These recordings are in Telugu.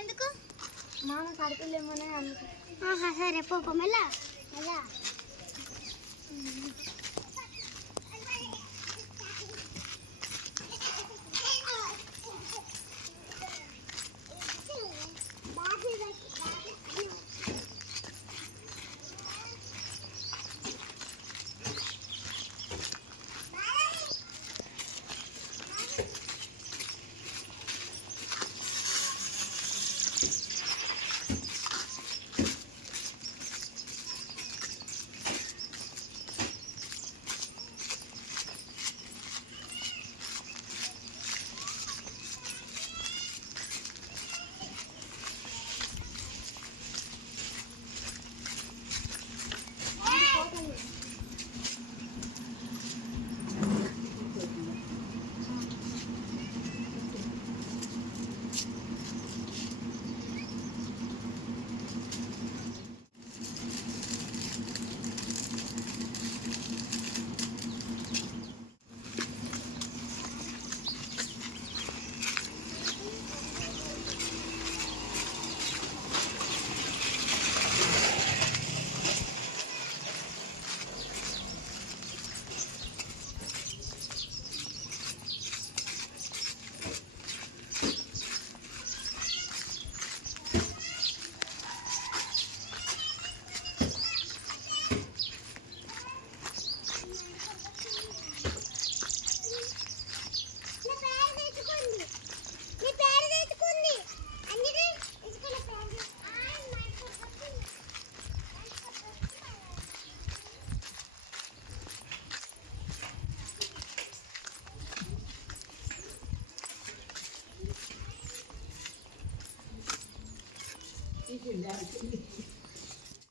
ఎందుకు మామ కడుపులేమనే అందుకు సరే పోపో మెల్ల మెల్ల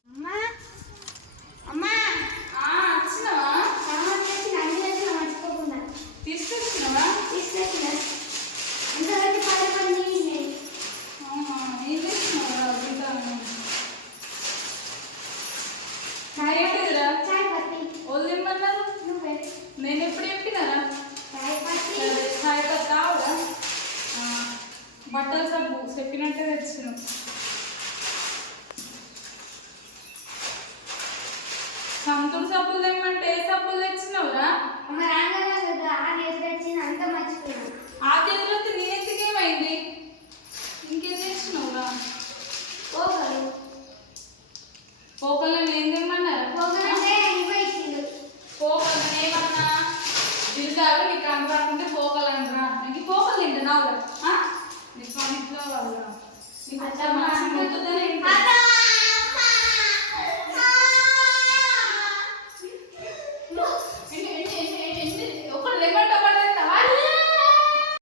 అమ్మా అమ్మా వచ్చినావా? మర్చిపోకుండా తీసుకొచ్చినావా? తీసుకొచ్చిన ఇంతవరకు పదకొండు ఏం చేస్తున్నావా? ఛాయ్ ఏంటిదిరా? చాయ్ పత్తి వాళ్ళు ఏమన్నారు? నువ్వే నేను ఎప్పుడు చెప్పినారా? చాయ్ పత్తి ఛాయ్ తావురా? బట్టల సబ్బు చెప్పినట్టే తెచ్చినావు. సంతూర్ సబ్బులు తెమ్మంటే ఏ సబ్బులు తెచ్చినావురా? అమ్మ రాగానే కదా ఆ నేత తెచ్చింది అంత మర్చిపోయాను. ఆ చేతిలో నీ ఎత్తుకేమైంది? ఇంకేం తెచ్చినావురా? పోగలు పోకలను ఏం తెమ్మన్నారా? పోగలంటే నువ్వే ఇచ్చిండు. పోకలను ఏమన్నా తిరుగుతారు నీకు అంత రాకుంటే పోకలనరా? నీకు పోకలు తింటున్నావురా? నీకు ఇంట్లో వాళ్ళరా? నీకు అత్తమ్మ మంచిగా